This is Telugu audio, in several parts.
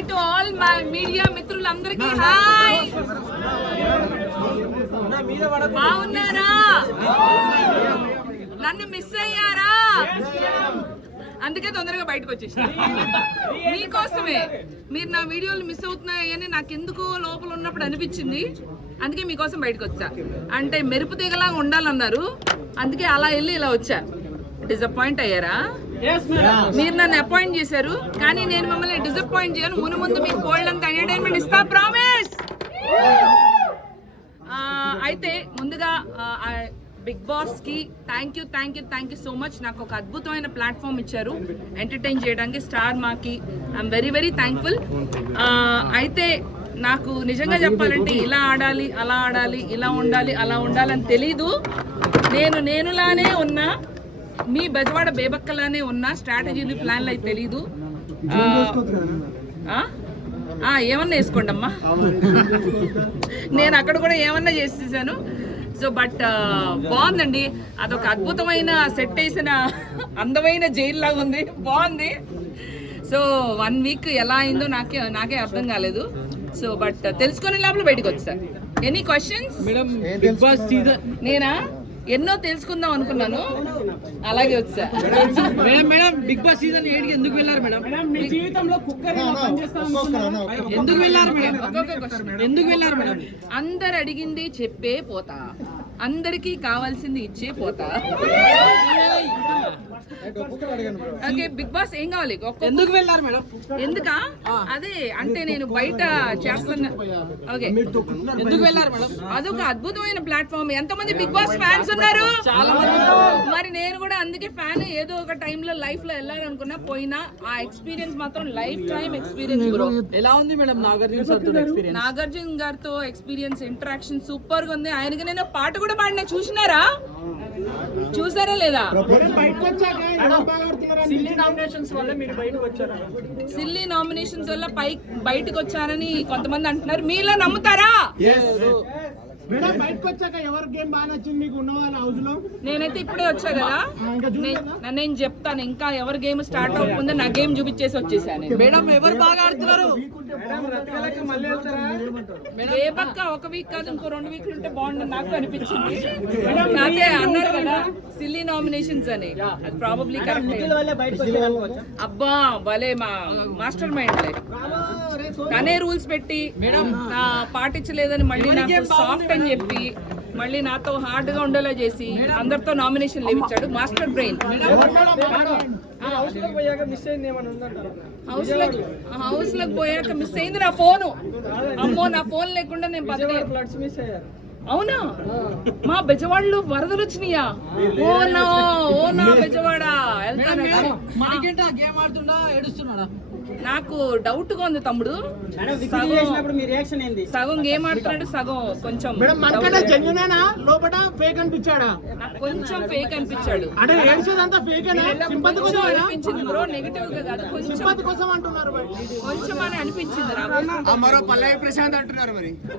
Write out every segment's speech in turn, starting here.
Hi to all my media మిత్రులందరికీ హాయ్. బాగున్నారా? నన్ను మిస్ అయ్యారా? అందుకే తొందరగా బయటకు వచ్చేసి మీకోసమే. మీరు నా వీడియోలు మిస్ అవుతున్నాయని నాకు ఎందుకు లోపల ఉన్నప్పుడు అనిపించింది. అందుకే మీకోసం బయటకు వచ్చా. అంటే మెరుపు తీగలాగా ఉండాలన్నారు, అందుకే అలా వెళ్ళి ఇలా వచ్చా. డిసప్పాయింట్ అయ్యారా? మీరు నన్ను అపాయింట్ చేశారు, కానీ నేను మిమ్మల్ని డిసప్పాయింట్ చేయను. ముందు మీకు గోల్డ్ అంత ఎంటర్టైన్మెంట్ ఇస్తా, ప్రామిస్. అయితే ముందుగా బిగ్ బాస్ కి థ్యాంక్ యూ సో మచ్. నాకు ఒక అద్భుతమైన ప్లాట్ఫామ్ ఇచ్చారు ఎంటర్టైన్ చేయడానికి, స్టార్ మాకి. I'm very thankful. అయితే నాకు నిజంగా చెప్పాలంటే ఇలా ఆడాలి, అలా ఆడాలి, ఇలా ఉండాలి, అలా ఉండాలని తెలీదు. నేనులానే ఉన్నా, మీ బెజవాడ బేబక్కలానే ఉన్నా. స్ట్రాటజీలు ప్లాన్లు అయితే తెలీదు. ఏమన్నా వేసుకోండి అమ్మా, నేను అక్కడ కూడా ఏమన్నా చేసేసాను. సో బట్ బాగుందండి, అదొక అద్భుతమైన సెట్ వేసిన అందమైన జైలు లాగా ఉంది, బాగుంది. సో 1 వీక్ ఎలా అయిందో నాకే అర్థం కాలేదు. సో బట్ తెలుసుకునే లోపల బయటకు వచ్చా. Any questions? నేనా ఎన్నో తెలుసుకుందాం అనుకున్నాను, అలాగే వచ్చా. మేడం బిగ్ బాస్ సీజన్ 8 ఎందుకు వెళ్ళారు మేడం? మీ జీవితంలో ఎందుకు వెళ్ళారు మేడం? ఎందుకు వెళ్ళారు మేడం? అందరు అడిగింది చెప్పే పోతా, అందరికీ కావాల్సింది ఇచ్చే పోతా. ఓకే, బిగ్ బాస్ ఏం కావాలి? ఎందుకు వెళ్ళారు మేడం? ఎందుకా? అదే అంటే నేను బయట చేస్తున్నా. ఓకే, ఎందుకు వెళ్ళారు మేడం? అదొక అద్భుతమైన ప్లాట్ఫామ్. ఎంతమంది బిగ్ బాస్ ఫ్యాన్స్ ఉన్నారు? చాలా మంది. మరి నేను కూడా అందుకే ఫ్యాన్. ఏదో ఒక టైంలో లైఫ్ లో వెళ్ళాలనుకున్నా, పోయినా ఆ ఎక్స్పీరియన్స్ మాత్రం లైఫ్ టైం ఎక్స్పీరియన్స్ బ్రో. ఎలా ఉంది మేడం నాగార్జున గారితో ఎక్స్పీరియన్స్, ఇంటరాక్షన్ సూపర్ గా ఉంది. ఆయనకి నేను పాట కూడా పాడినా, చూసారా లేదా? సిల్లీ నామినేషన్స్ వల్ల బయటకు వచ్చానని కొంతమంది అంటున్నారు. మీలో నమ్ముతారా? నేనైతే ఇప్పుడే వచ్చా కదా, నేను చెప్తాను. ఇంకా ఎవరి గేమ్ స్టార్ట్ అవ్వకుండా నా గేమ్ చూపించేసి వచ్చేసాను. మేడం ఎవరు బాగా ఆడుతున్నారు? బేబక్క 1 వీక్ కాదు, ఇంకో 2 వీక్లు ఉంటే బాగుంటుంది నాకు అనిపించింది. నాకే అన్నారు కదా సిల్లీ నామినేషన్స్ అని, అది ప్రాబబ్లీ కరెక్ట్. అబ్బా భలే మా మాస్టర్ మైండ్ లే. తనే రూల్స్ పెట్టి పాటించలేదని మళ్ళీ నాకు సాఫ్ట్ అని చెప్పి మళ్ళీ నాతో హార్డ్ గా ఉండేలా చేసి అందరితో నామినేషన్ లేవించాడు. Master brain. హౌస్ లోకి పోయాక మిస్ అయింది నా ఫోను. అమ్మో, నా ఫోన్ లేకుండా నేను బతకలేదు. అవునా? మా బెజవాడలో వరదలు వచ్చినాయా? ఓ నా బెజవాడ నాకు డౌట్ గా ఉంది తమ్ముడు. సగం గేమ్ ఆడుతున్నాడు, సగం కొంచెం కొంచెం ఫేక్ అనిపించాడు. అనిపించింది బ్రో, నెగిటివ్ గా కాదు, కొంచెం అని అనిపించింది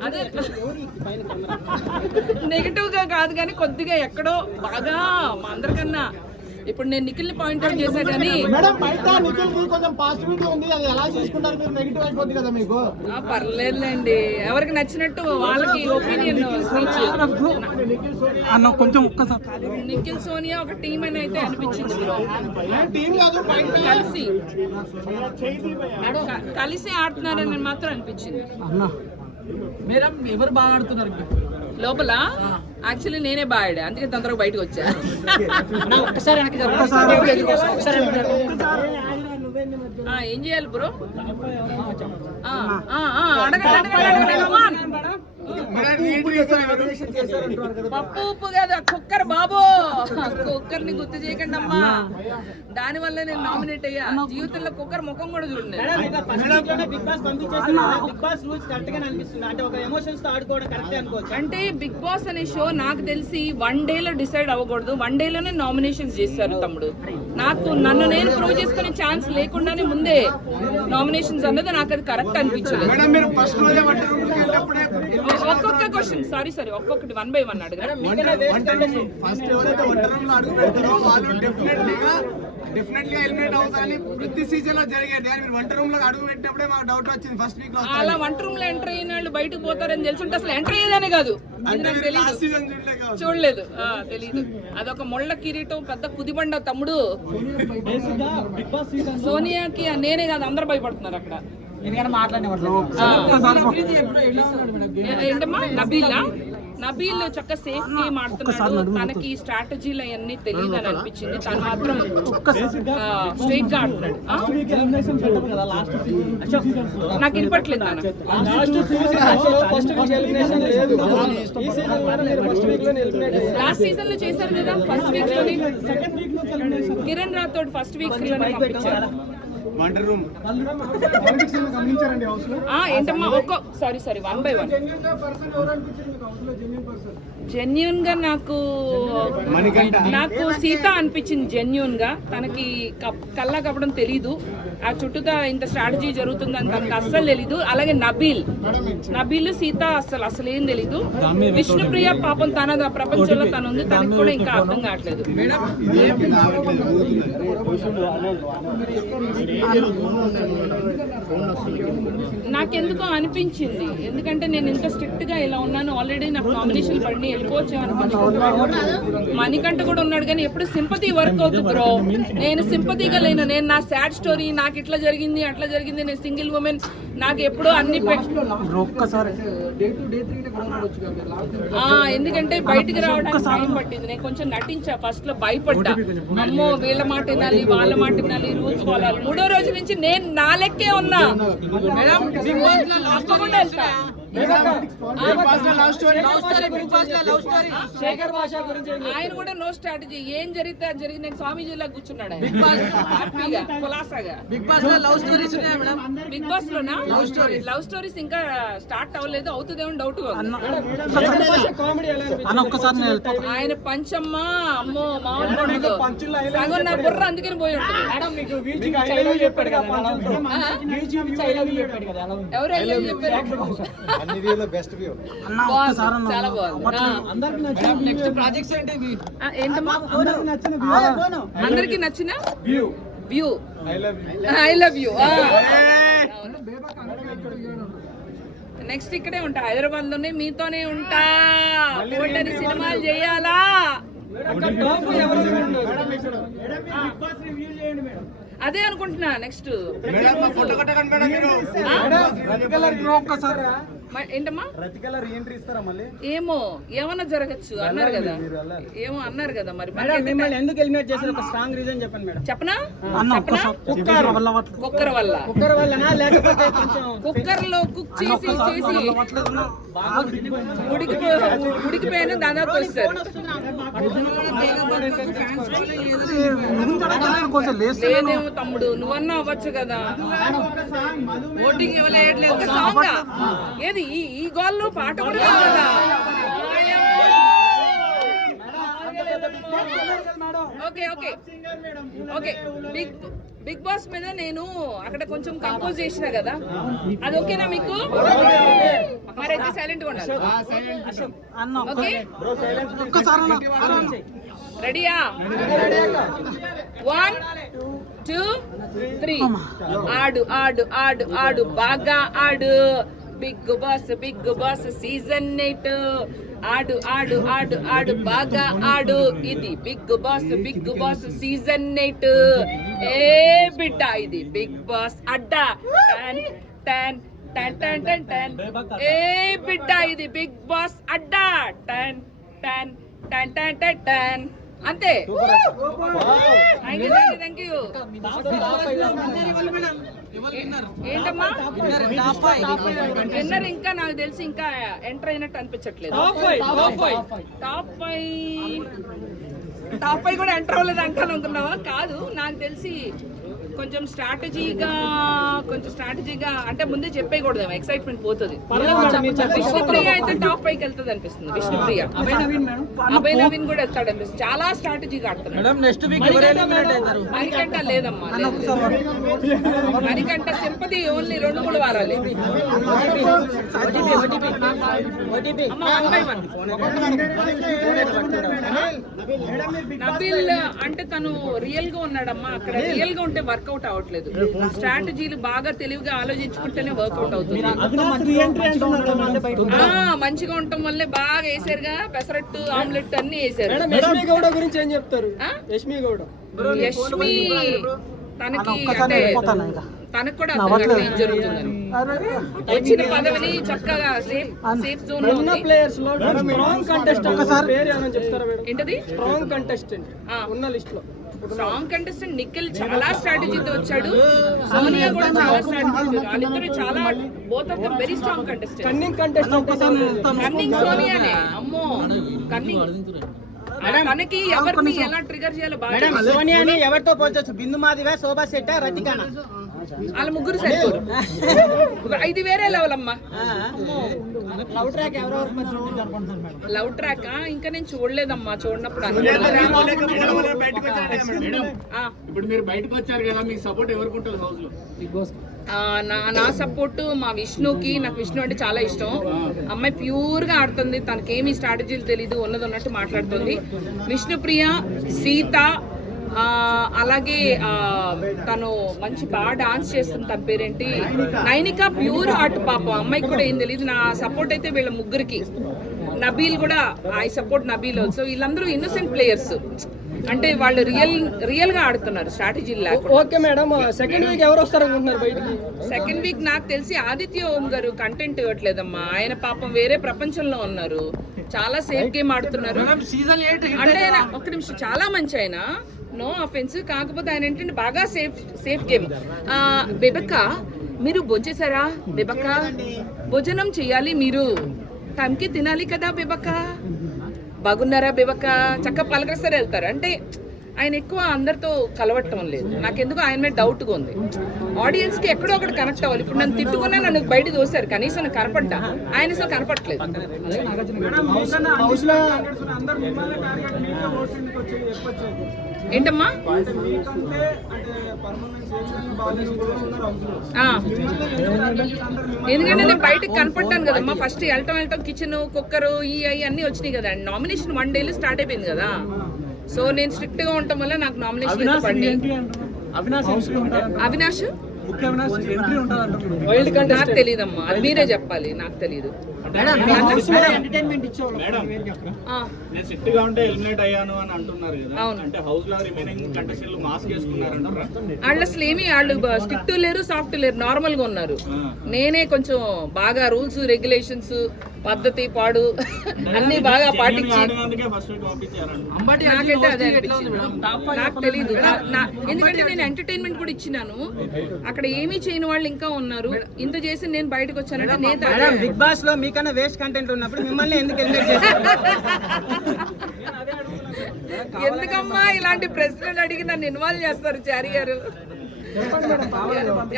అదే నెగిటివ్ గా కాదు, కానీ కొద్దిగా ఎక్కడో బాగా మా అందరికన్నా. ఇప్పుడు నేను నిఖిల్ ని పాయింట్ అవుట్ చేశా, కానీ పర్లేదులేండి, ఎవరికి నచ్చినట్టు వాళ్ళకి ఒపీనియన్. నిఖిల్ సోనియా ఒక టీం అని అయితే అనిపించింది బ్రో. కలిసి ఆడుతున్నారని మాత్రం అనిపించింది. మేడం ఎవరు బాగా ఆడుతున్నారు లోపల? యాక్చువల్లీ నేనే బాగా ఆడా, అందుకే తొందరగా బయటకు వచ్చా. ఏం చేయాలి బ్రో? పప్పు ఉప్పు కదా, కుక్కర్ బాబు. కుక్కర్ ని గుర్తు చేయకండి అమ్మా, దాని వల్ల నేను నామినేట్ అయ్యా. జీవితంలో కుక్కర్ ముఖం కూడా చూడండి. అంటే బిగ్ బాస్ అనే షో నాకు తెలిసి 1 డేలో డిసైడ్ అవ్వకూడదు, 1 డేలోనే నామినేషన్స్ చేస్తారు తమ్ముడు. నన్ను నేను ప్రూవ్ చేసుకునే ఛాన్స్ లేకుండానే ముందే నామినేషన్స్ అన్నది నాకు అది కరెక్ట్ అనిపించలేదు. ఒక్కొక్క క్వశ్చన్ సారీ ఒక్కొక్కటి 1 by 1 అడగండి. డెఫినెట్లీ ఎలిమినేట్ అవుతారని ప్రతి సీజన్ లో జరిగేది. కానీ మీరు వంట రూమ్ లో అడుగు పెట్టినప్పుడే మాకు డౌట్ వచ్చింది ఫస్ట్ వీక్ లో. అలా వంట రూమ్ లో ఎంటర్ అయిన వాళ్ళు బయటకు పోతారని తెలుసుంటే అసలు ఎంటర్ అయ్యేదానే కాదు. అది నాకు తెలీదు, చూడలేదు, తెలీదు. అదొక ముళ్ళ కిరీటం, పెద్ద కుదిబండ తమ్ముడు. సోనియాకి నేనే కాదు అందరు భయపడుతున్నారు అక్కడ. ఏంటమ్మా నబీల్ చక్క సేఫ్ గేమ్ ఆడుతున్నాడు. తనకి స్ట్రాటజీలు అవన్నీ తెలియదు అని అనిపించింది. తను మాత్రం స్ట్రైట్ గా ఆడుతున్నాడు. నాకు వినపట్లేదు లాస్ట్ సీజన్ లో చేశారు కదా. ఫస్ట్ వీక్ లోని కిరణ్ రాథోడ్ ఫస్ట్ వీక్ లోనే పంపించారు. ఏంటమ్మా సారీ 1 by 1 జెన్యూన్ గా నాకు సీత అనిపించింది. జెన్యూన్ గా తనకి కళ్ళ కప్పడం తెలీదు. ఆ చుట్టూతా ఇంత స్ట్రాటజీ జరుగుతుందని తనకు అస్సలు తెలీదు. అలాగే నబీల్ సీత అసలేం తెలీదు. విష్ణుప్రియ పాపం తన ప్రపంచంలో తను ఉంది, తనకి కూడా ఇంకా అర్థం కావట్లేదు. నాకెందుకో అనిపించింది, ఎందుకంటే నేను ఇంత స్ట్రిక్ట్ గా ఇలా ఉన్నాను. ఆల్రెడీ నాకు నామినేషన్ పడి వెళ్ళిపోవచ్చామనుకుంటున్నాను. మణికంఠ కూడా ఉన్నాడు, కానీ ఎప్పుడు సింపతి వర్క్ అవుతుంది బ్రో. నేను సింపతిగా లేను. నేను నా సాడ్ స్టోరీ, నాకు ఇట్లా జరిగింది అట్లా జరిగింది, నేను సింగిల్ ఉమెన్, నాకు ఎప్పుడు అన్ని ఎందుకంటే బయటికి రావడానికి టైం పట్టింది. నేను కొంచెం నటించా, ఫస్ట్ లో భయపడ్డా, అమ్మో వీళ్ళ మాట వినాలి వాళ్ళ మాట వినాలి, రూల్స్ ఫాలో. 3వ రోజు నుంచి నేను నా లెక్కే ఉన్నా. తప్పకుండా వెళ్తా. ఆయన కూడా నో స్ట్రాటజీ, ఏం జరిగితే అది జరిగింది. నేను స్వామీజీలా కూర్చున్నాడు హ్యాపీగా కులాసాగా. బిగ్ బాస్ లోనా లవ్ స్టోరీస్ ఇంకా స్టార్ట్ అవ్వలేదు, అవుతుందేమో డౌట్. ఆయన పంచమ్మ అమ్మో మామూలు సగం నా బుర్ర అందుకని పోయి ఉంటుంది. ఎవరు చాలా బాగుంది. నెక్స్ట్ ప్రాజెక్ట్స్ ఏంటమ్మా అందరికి నచ్చిన view I love you. Next ఇక్కడే ఉంటా, హైదరాబాద్ లోనే మీతోనే ఉంటా. బోల్డని సినిమాలు చేయాలా. అదే అనుకుంటున్నా నెక్స్ట్. ఏంటమ్మా ఏమో ఏమన్నా జరగచ్చు అన్నారు కదా, ఏమో అన్నారు కదా. మరి ఎందుకు ఎలిమినేట్ చేశారు ఒక స్ట్రాంగ్ రీజన్ చెప్పండి మేడం. చెప్పనా? కుక్కర్ వల్ల లేకపోతే కుక్కర్ లో కుక్ చేసి ఉడికిపోయిన దాదాపు వస్తారు. లేదేమో తమ్ముడు, నువ్వన్నా అవ్వచ్చు కదా. ఓటింగ్ ఇవ్వలేదు ఒక సాంగ్ ఏది ఈ గోల్లో పాట కూడా కదా. Okay okay okay Bigg Boss మీద నేను అక్కడ కొంచెం కంపోజ్ చేసిన కదా, అది ఓకేనా మీకు? మరైతే సైలెంట్ గా ఉండాలి. ఓకే రెడీయా? 1 2 3 ఆడు ఆడు ఆడు ఆడు బాగా ఆడు. బిగ్ బాస్ సీజన్ 8 ఆడు ఆడు ఆడు ఆడు బాగా ఆడు. ఇది బిగ్ బాస్ సీజన్ 8. ఏ బిడ్డ ఇది బిగ్ బాస్ అడ్డా. టన్ టన్ టన్ టన్ టన్. ఏ బిడ్డ ఇది బిగ్ బాస్ అడ్డా. టన్ టన్ టన్ టన్ టన్ టన్. అంతే. Thank you. ఏంటమ్మా విన్నర్ ఇంకా నాకు తెలిసి ఇంకా ఎంటర్ అయినట్టు అనిపించట్లేదు. టాప్ 5 కూడా ఎంటర్ అవ్వలేదు అంటాను అనుకున్నావా? కాదు, నాకు తెలిసి కొంచెం స్ట్రాటజీగా అంటే ముందే చెప్పేయకూడదు, ఎక్సైట్మెంట్ పోతుంది. విష్ణుప్రియ అయితే టాప్ 5కి వెళ్తుంది అనిపిస్తుంది. విష్ణుప్రియ, అభయ్ నవీన్ కూడా వెళ్తాడు అనిపిస్తుంది. చాలా స్ట్రాటజీగా ఆడుతున్నాడు. మణికంఠ లేదమ్మా, మణికంఠ సింపతి ఓన్లీ 2-3 వారాలే. అమ్మా, 1 by 1. నబిల్ అంటే తను రియల్ గా ఉన్నాడమ్మా. అక్కడ రియల్ గా ఉంటే వర్కౌట్ అవ్వట్లేదు. స్ట్రాటజీలు బాగా తెలివిగా ఆలోచించుకుంటేనే వర్కౌట్ అవుతుంది. మంచిగా ఉండటం వల్లే బాగా వేసారుగా, పెసరట్టు ఆమ్లెట్ అన్ని వేసారు. యష్మి తనకి అంటే తనకు కూడా ఏం జరుగుతుందని వచ్చిన పదవిని చక్కగా సేఫ్ జోన్ లో ఏంటది స్ట్రాంగ్ కంటెస్టెంట్. నిఖిల్ చాలా స్ట్రాటజీతో వచ్చాడు, సోనియా కూడా చాలా స్ట్రాటజీ. వాళ్ళిద్దరు చాలా both of them very strong contestant. Cunning సోనియానే, అమ్మో కన్నింగ్. తనకి ఎవరిని ఎలా ట్రిగర్ చేయాలో బాగా. సోనియాని ఎవరితో పోల్చొచ్చు? బిందు మాధవ, శోభా శెట్టి, రతికానా, వాళ్ళ ముగ్గురు సరిపోరు. ఇది వేరే లెవెల్ అమ్మా. లవ్ ట్రాక్ ఇంకా నేను చూడలేదమ్మా, చూడనప్పుడు ఇప్పుడు మీరు బయటకు వచ్చారు కదా, మీ సపోర్ట్ ఎవరికి ఉంటుంది హౌస్ లో? నా సపోర్ట్ మా విష్ణుకి. నాకు విష్ణు అంటే చాలా ఇష్టం. అమ్మాయి ప్యూర్ గా ఆడుతుంది, తనకేమీ స్ట్రాటజీలు తెలీదు, ఉన్నది ఉన్నట్టు మాట్లాడుతుంది. విష్ణుప్రియ, సీత, అలాగే తను మంచి బాగా డాన్స్ చేస్తుంది. తన పేరేంటి, నైనిక, ప్యూర్ హార్ట్ పాపం. అమ్మాయికి కూడా ఏం తెలియదు. నా సపోర్ట్ అయితే వీళ్ళ ముగ్గురికి. నబీల్ కూడా, ఐ సపోర్ట్ నబీల్ ఆల్సో. వీళ్ళందరూ ఇన్నోసెంట్ ప్లేయర్స్, అంటే వాళ్ళు రియల్ గా ఆడుతున్నారు, స్ట్రాటజీలు లేకుండా. ఓకే మేడం, సెకండ్ వీక్ ఎవరు వస్తారు అనుకుంటున్నారు బయటికి? సెకండ్ వీక్ నాకు తెలిసి ఆదిత్య ఓం గారు కంటెంట్ ఇవ్వట్లేదమ్మా. ఆయన పాపం వేరే ప్రపంచంలో ఉన్నారు, చాలా సేఫ్ గేమ్ ఆడుతున్నారు. అంటే ఒక్క నిమిషం, చాలా మంచి ఆయన, నో అఫెన్స్. కాకపోతే ఆయన ఏంటంటే బాగా సేఫ్ గేమ్. బెబక్క, మీరు భోంచేశారా? బెబక్క, భోజనం చెయ్యాలి, మీరు టైంకి తినాలి కదా బెబక్క. బాగున్నారా బెబక్క? చక్కగా పలకరిస్తారు, వెళ్తారు. అంటే ఆయన ఎక్కువ అందరితో కలవటం లేదు. నాకెందుకు ఆయన మీద డౌట్గా ఉంది. ఆడియన్స్కి ఎక్కడో ఒకటి కనెక్ట్ అవ్వాలి. ఇప్పుడు నన్ను తిట్టుకున్నా నన్ను బయట దోశారు, కనీసం నాకు కనపడ్డా. ఆయన అసలు కనపడట్లేదు. ఏంటమ్మా? ఎందుకంటే నేను బయటకు కనపడ్డాను కదమ్మా. ఫస్ట్ వెళ్ళటం కిచెన్, కుక్కరు, అన్నీ వచ్చినాయి కదా. నామినేషన్ 1 డేలో స్టార్ట్ అయిపోయింది కదా. సో నేను స్ట్రిక్ట్ గా ఉండటం వల్ల నాకు నామినేషన్ పడింది. అవినాష్ నాకు తెలియదమ్మా, అది మీరే చెప్పాలి, నాకు తెలియదు. వాళ్ళు అసలు ఏమి, వాళ్ళు స్ట్రిక్ట్ లేరు, సాఫ్ట్ లేరు, నార్మల్ గా ఉన్నారు. నేనే కొంచెం బాగా రూల్స్, రెగ్యులేషన్స్, పద్ధతి, పాడు అన్ని బాగా పాటించి నాకైతే అదే అనిపించింది. నాకు తెలీదు, ఎందుకంటే నేను ఎంటర్టైన్మెంట్ కూడా ఇచ్చినాను. అక్కడ ఏమీ చేయని వాళ్ళు ఇంకా ఉన్నారు. ఇంత చేసి నేను బయటకు వచ్చానంటే నేను బిగ్ బాస్ లో మీకన్నా వేస్ట్ కంటెంట్ ఉన్నప్పుడు మిమ్మల్ని ఎందుకు ఎలిమినేట్ చేస్తారు? ఎందుకమ్మా ఇలాంటి ప్రశ్నలు అడిగి నన్ను ఇన్వాల్వ్ చేస్తారు చారి గారు?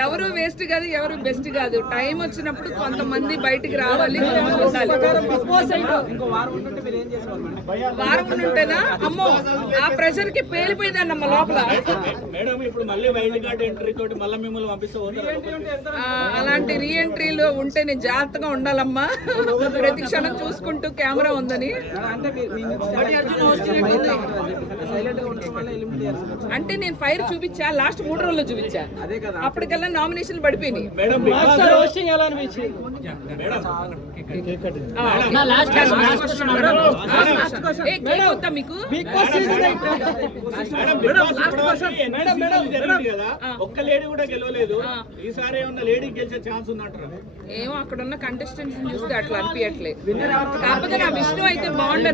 ఎవరు వేస్ట్ కాదు, ఎవరు బెస్ట్ కాదు. టైం వచ్చినప్పుడు కొంతమంది బయటికి రావాలి. వారం ఉంటేనా అమ్మో, ఆ ప్రెషర్ కి పేలిపోయిందన్నమ్మ లోపల. అలాంటి రీఎంట్రీలో ఉంటే నేను జాగ్రత్తగా ఉండాలమ్మా, ప్రతి క్షణం చూసుకుంటూ కెమెరా ఉందని. అంటే నేను ఫైర్ చూపించా, లాస్ట్ 3 రోజుల్లో చూపించా. అప్పటికల్లా నామినేషన్ పడిపోయినాయి. మీకు ఒక్క లేడీ కూడా గెలవలేదు. ఈసారి ఏమన్నా లేడీ గెలిచే ఛాన్స్ ఉందంటారా? ఏమో అక్కడ ఉన్న కంటెస్టెంట్స్ చూస్తే అట్లా అనిపించట్లేదు. కాకపోతే నా విష్ణు అయితే బాగుండను.